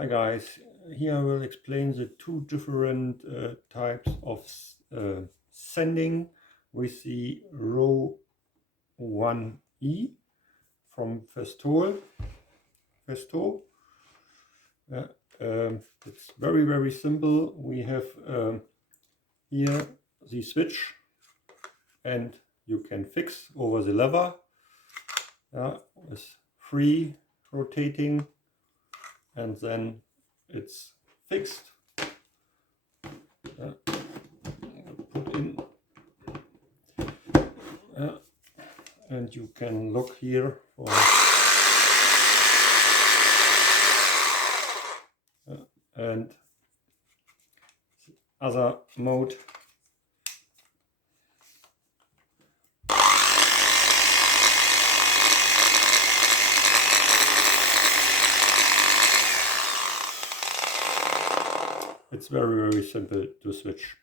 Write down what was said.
Hi guys, here I will explain the two different types of sanding with the RO1E from FESTOOL. It's very simple. We have here the switch and you can fix over the lever with free rotating, and then it's fixed. Put in, and you can look here for and the other mode. It's very simple to switch.